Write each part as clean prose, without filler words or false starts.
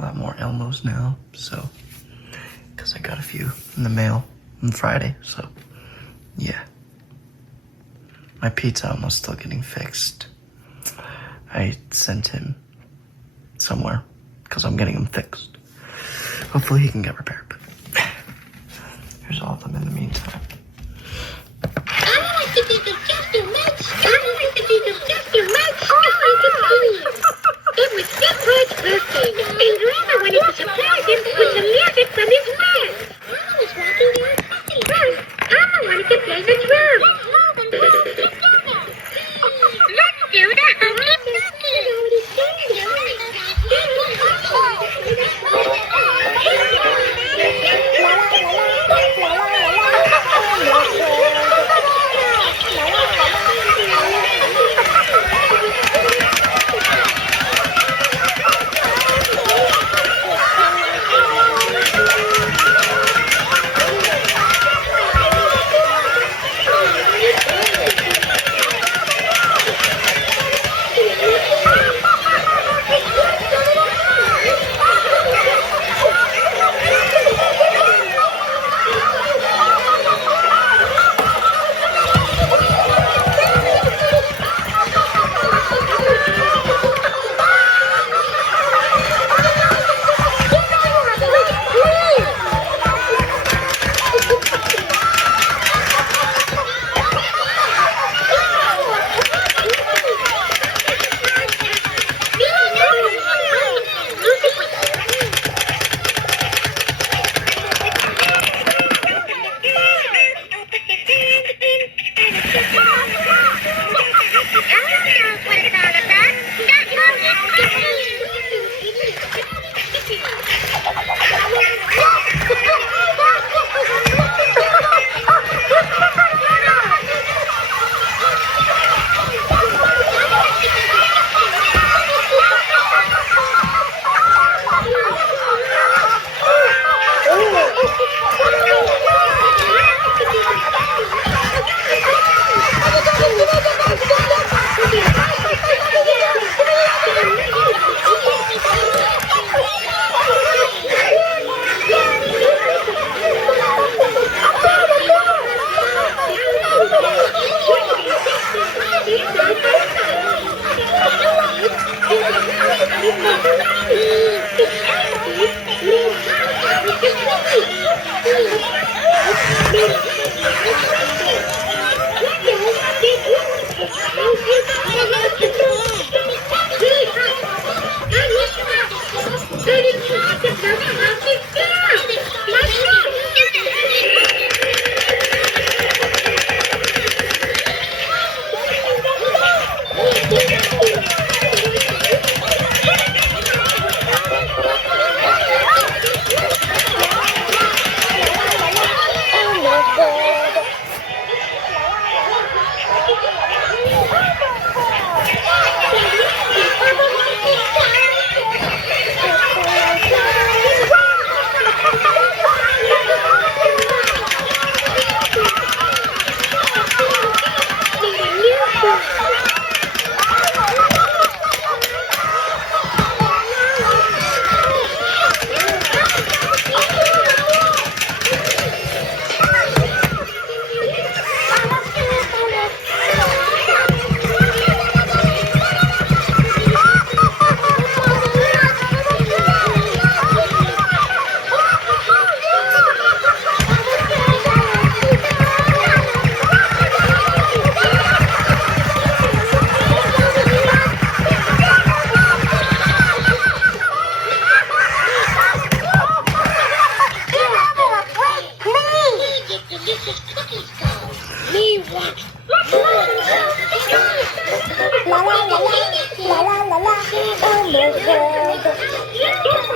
a lot more Elmos now, so, because I got a few in the mail on Friday, so, yeah. My pizza almost still getting fixed. I sent him somewhere, because I'm getting him fixed. Hopefully he can get repaired, but here's all of them in the meantime. It was Bigfoot's birthday, and Grandma wanted to surprise him with some music from his friends. Grandma was walking down the street. First, Grandma wanted to play the drum. Let's do the hokey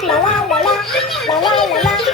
la la la la la la la la